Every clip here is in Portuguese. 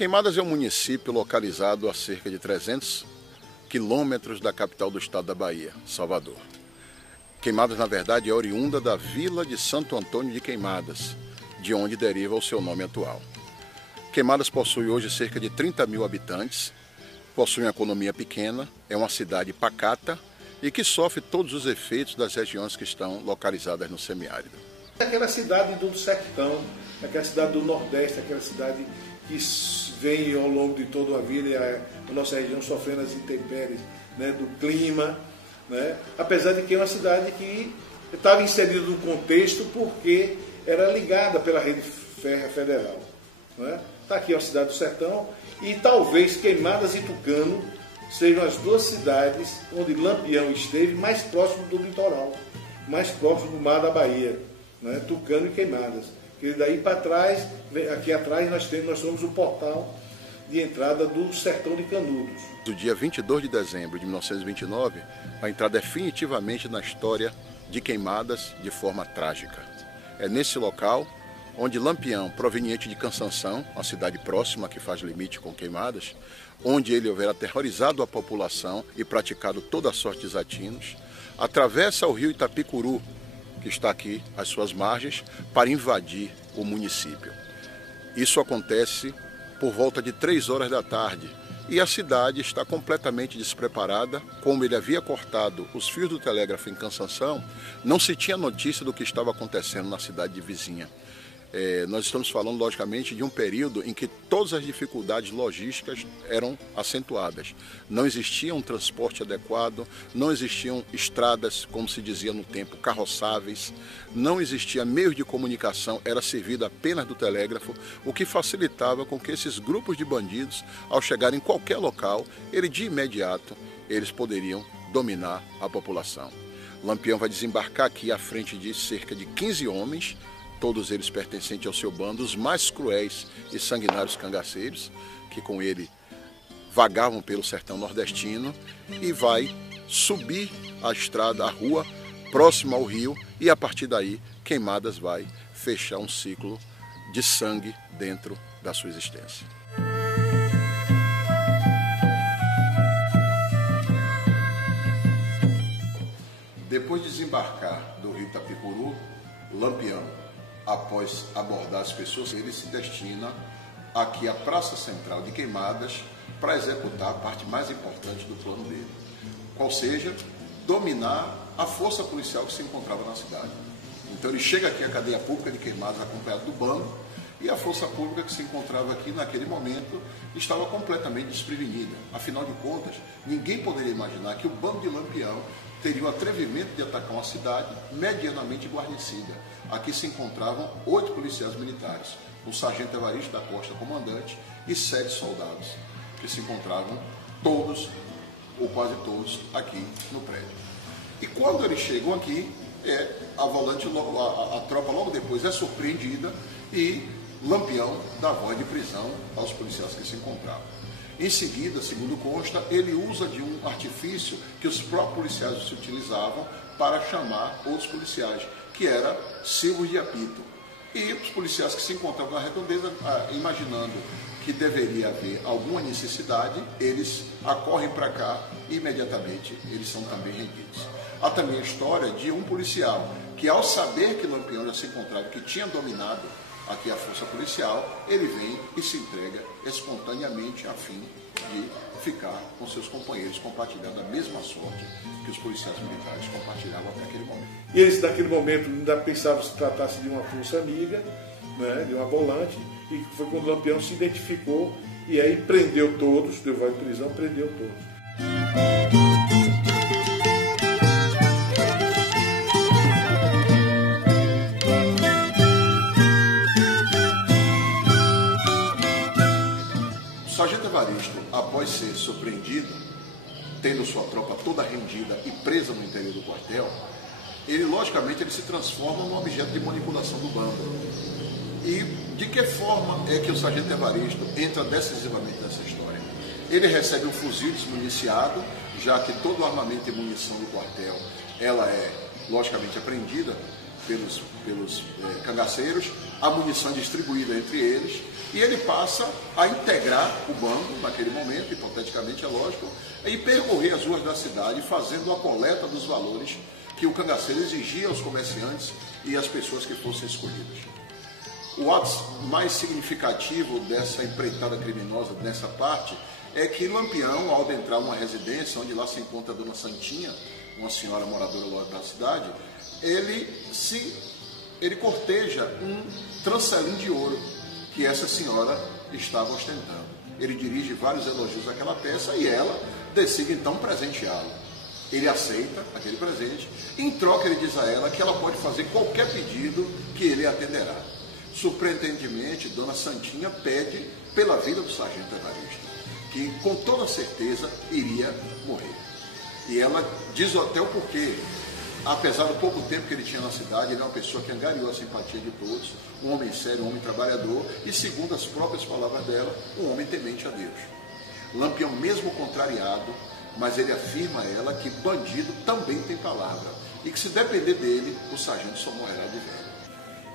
Queimadas é um município localizado a cerca de 300 quilômetros da capital do estado da Bahia, Salvador. Queimadas, na verdade, é oriunda da vila de Santo Antônio de Queimadas, de onde deriva o seu nome atual. Queimadas possui hoje cerca de 30 mil habitantes, possui uma economia pequena, é uma cidade pacata e que sofre todos os efeitos das regiões que estão localizadas no semiárido. Aquela cidade do sertão, aquela cidade do Nordeste, aquela cidade que vem ao longo de toda a vida e a nossa região sofrendo as intempéries, né, do clima, né, apesar de que é uma cidade que estava inserida no contexto porque era ligada pela rede férrea federal. Está aqui a cidade do sertão e talvez Queimadas e Tucano sejam as duas cidades onde Lampião esteve mais próximo do litoral, mais próximo do mar da Bahia, né, Tucano e Queimadas. Porque daí para trás, aqui atrás nós somos o portal de entrada do Sertão de Canudos. No dia 22 de dezembro de 1929, vai entrar definitivamente na história de Queimadas de forma trágica. É nesse local onde Lampião, proveniente de Cansanção, uma cidade próxima que faz limite com Queimadas, onde ele houver aterrorizado a população e praticado toda a sorte de desatinos, atravessa o rio Itapicuru, que está aqui às suas margens, para invadir o município. Isso acontece por volta de 3 horas da tarde e a cidade está completamente despreparada. Como ele havia cortado os fios do telégrafo em Cansanção, não se tinha notícia do que estava acontecendo na cidade vizinha. Nós estamos falando, logicamente, de um período em que todas as dificuldades logísticas eram acentuadas. Não existia um transporte adequado, não existiam estradas, como se dizia no tempo, carroçáveis, não existia meios de comunicação, era servido apenas do telégrafo, o que facilitava com que esses grupos de bandidos, ao chegarem em qualquer local, de imediato, eles poderiam dominar a população. Lampião vai desembarcar aqui à frente de cerca de 15 homens, todos eles pertencentes ao seu bando, os mais cruéis e sanguinários cangaceiros, que com ele vagavam pelo sertão nordestino, e vai subir a estrada, a rua, próxima ao rio, e a partir daí Queimadas vai fechar um ciclo de sangue dentro da sua existência. Depois de desembarcar do rio Itapicuru, Lampião, após abordar as pessoas, ele se destina aqui à Praça Central de Queimadas para executar a parte mais importante do plano dele, qual seja, dominar a força policial que se encontrava na cidade. Então ele chega aqui à cadeia pública de Queimadas acompanhado do bando, e a força pública que se encontrava aqui naquele momento estava completamente desprevenida. Afinal de contas, ninguém poderia imaginar que o bando de Lampião teria o atrevimento de atacar uma cidade medianamente guarnecida. Aqui se encontravam 8 policiais militares, o sargento Evaristo da Costa, comandante, e 7 soldados, que se encontravam todos, ou quase todos, aqui no prédio. E quando eles chegam aqui, a tropa logo depois é surpreendida e Lampião dá voz de prisão aos policiais que se encontravam. Em seguida, segundo consta, ele usa de um artifício que os próprios policiais se utilizavam para chamar outros policiais, que era silvos de apito. E os policiais que se encontravam na redondeza, imaginando que deveria haver alguma necessidade, eles acorrem para cá e imediatamente eles são também rendidos. Há também a história de um policial que, ao saber que Lampião já se encontrava, que tinha dominado aqui a força policial, ele vem e se entrega espontaneamente a fim de ficar com seus companheiros, compartilhando a mesma sorte que os policiais militares compartilhavam até aquele momento. E eles, naquele momento, ainda pensavam se tratasse de uma força amiga, né, de uma volante, e foi quando o Lampião se identificou e aí prendeu todos, deu voz de prisão, prendeu todos. O sargento Evaristo, após ser surpreendido, tendo sua tropa toda rendida e presa no interior do quartel, logicamente ele se transforma num objeto de manipulação do bando. E de que forma é que o sargento Evaristo entra decisivamente nessa história? Ele recebe um fuzil desmuniciado, já que todo o armamento e munição do quartel ela é logicamente apreendida, pelos cangaceiros, a munição distribuída entre eles, e ele passa a integrar o bando naquele momento, hipoteticamente é lógico, e percorrer as ruas da cidade fazendo a coleta dos valores que o cangaceiro exigia aos comerciantes e às pessoas que fossem escolhidas. O ato mais significativo dessa empreitada criminosa, nessa parte, é que Lampião, ao adentrar uma residência, onde lá se encontra a Dona Santinha, uma senhora moradora lá da cidade, ele corteja um trancelim de ouro que essa senhora estava ostentando. Ele dirige vários elogios àquela peça e ela decide então presenteá-lo. Ele aceita aquele presente, em troca ele diz a ela que ela pode fazer qualquer pedido que ele atenderá. Surpreendentemente, Dona Santinha pede pela vida do sargento Evaristo, que com toda certeza iria morrer. E ela diz até o porquê. Apesar do pouco tempo que ele tinha na cidade, ele é uma pessoa que angariou a simpatia de todos, um homem sério, um homem trabalhador e, segundo as próprias palavras dela, um homem temente a Deus. Lampião, mesmo contrariado, mas ele afirma a ela que bandido também tem palavra e que, se depender dele, o sargento só morrerá de velho.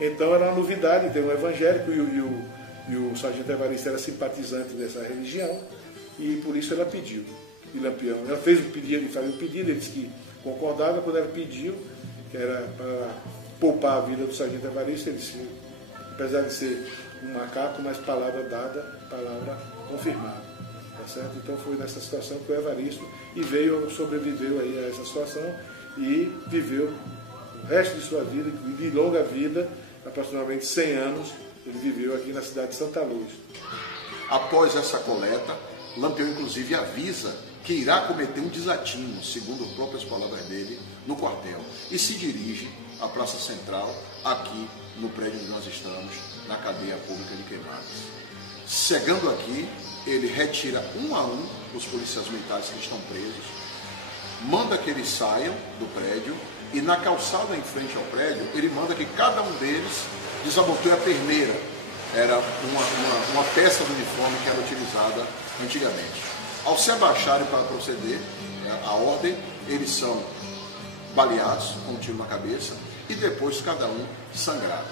Então era uma novidade, tem um evangélico e o sargento Evaristo era simpatizante dessa religião e por isso ela pediu. E Lampião, ela fez o pedido, ele fazia o pedido, ele disse que concordava. Quando ela pediu, que era para poupar a vida do sargento Evaristo, ele disse, apesar de ser um macaco, mas palavra dada, palavra confirmada. Tá certo? Então foi nessa situação que o Evaristo sobreviveu aí a essa situação e viveu o resto de sua vida, de longa vida, aproximadamente 100 anos, ele viveu aqui na cidade de Santa Luz. Após essa coleta, Lampião inclusive avisa que irá cometer um desatino, segundo as próprias palavras dele, no quartel, e se dirige à Praça Central, aqui no prédio onde nós estamos, na cadeia pública de Queimadas. Chegando aqui, ele retira um a um os policiais militares que estão presos, manda que eles saiam do prédio e na calçada em frente ao prédio, ele manda que cada um deles desabotoe a perneira. Era uma peça do uniforme que era utilizada antigamente. Ao se abaixarem para proceder a ordem, eles são baleados com um tiro na cabeça e depois cada um sangrado.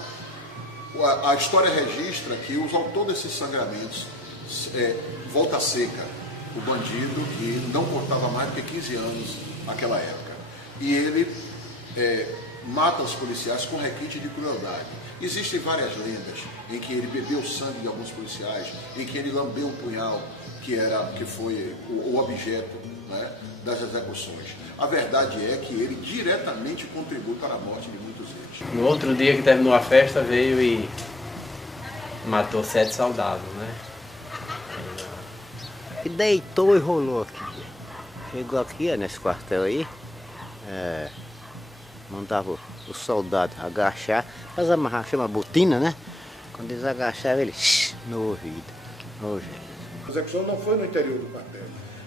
A história registra que os autores desses sangramentos Volta Seca, o bandido que não portava mais do que 15 anos naquela época. E ele mata os policiais com requinte de crueldade. Existem várias lendas em que ele bebeu o sangue de alguns policiais, em que ele lambeu um punhal que foi o objeto, né, das execuções. A verdade é que ele diretamente contribuiu para a morte de muitos deles. No outro dia que terminou a festa, veio e matou 7 soldados, né? E deitou e rolou aqui. Chegou aqui, nesse quartel aí, mandava o soldado agachar, faz amarrar, chama botina, né? Quando eles agachavam, ele no ouvido. A execução não foi no interior do quartel.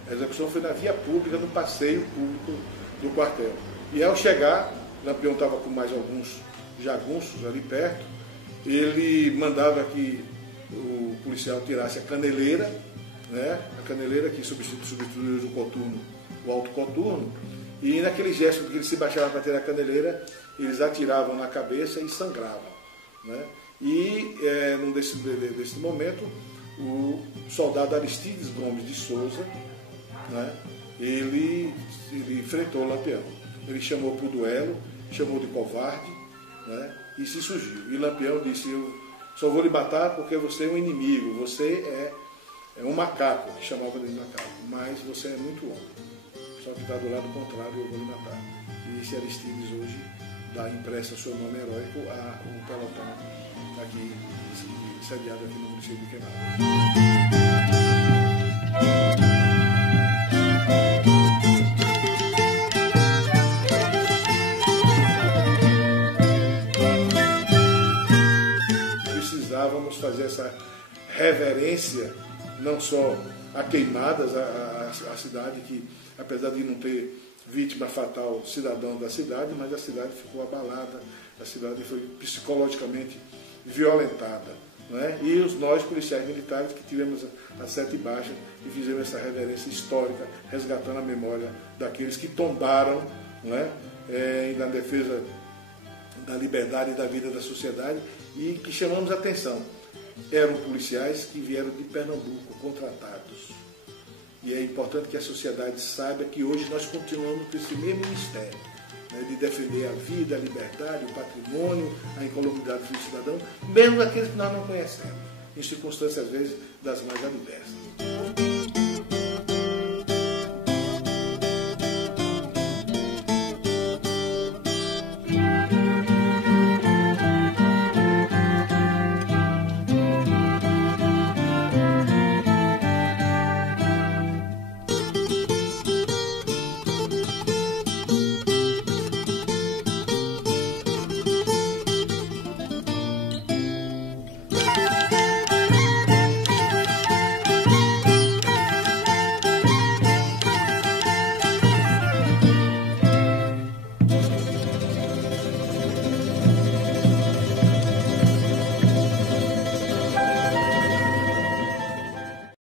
A execução foi na via pública, no passeio público do quartel. E ao chegar, Lampião estava com mais alguns jagunços ali perto, ele mandava que o policial tirasse a caneleira, né? A caneleira que substituiu o coturno, o alto coturno, e naquele gesto que eles se baixavam para tirar a caneleira, eles atiravam na cabeça e sangravam, né? E nesse momento, o soldado Aristides Gomes de Souza, né, ele enfrentou o Lampião. Ele chamou para o duelo, chamou de covarde, né, e se surgiu. E Lampião disse, eu só vou lhe matar porque você é um inimigo, você é um macaco, que chamava ele de macaco, mas você é muito homem. Só que está do lado contrário, eu vou lhe matar. E esse Aristides hoje dá impressa seu nome heróico ao pelotão aqui, sediado aqui no município de Queimadas. Precisávamos fazer essa reverência, não só a Queimadas, a cidade que, apesar de não ter vítima fatal cidadão da cidade, mas a cidade ficou abalada, a cidade foi psicologicamente violentada, né? E nós, policiais militares, que tivemos as 7 baixas e fizemos essa reverência histórica, resgatando a memória daqueles que tombaram, né, na defesa da liberdade e da vida da sociedade e que chamamos a atenção. Eram policiais que vieram de Pernambuco, contratados. E é importante que a sociedade saiba que hoje nós continuamos com esse mesmo mistério, né, de defender a vida, a liberdade, o patrimônio, a incolumidade do cidadão, mesmo aqueles que nós não conhecemos, em circunstâncias, às vezes, das mais adversas.